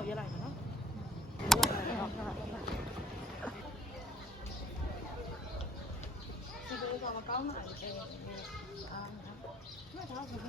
ောက်ရလိုက်မှာနော်ဒီလိုတော့မကောင်းတာအဲ့ဒါအားမထားဘူး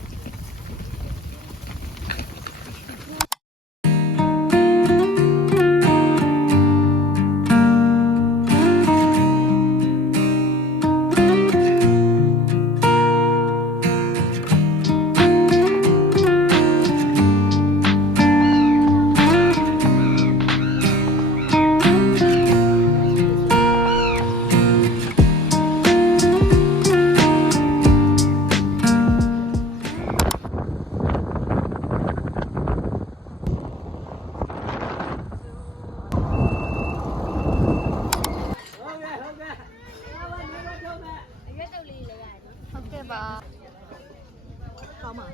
宝马。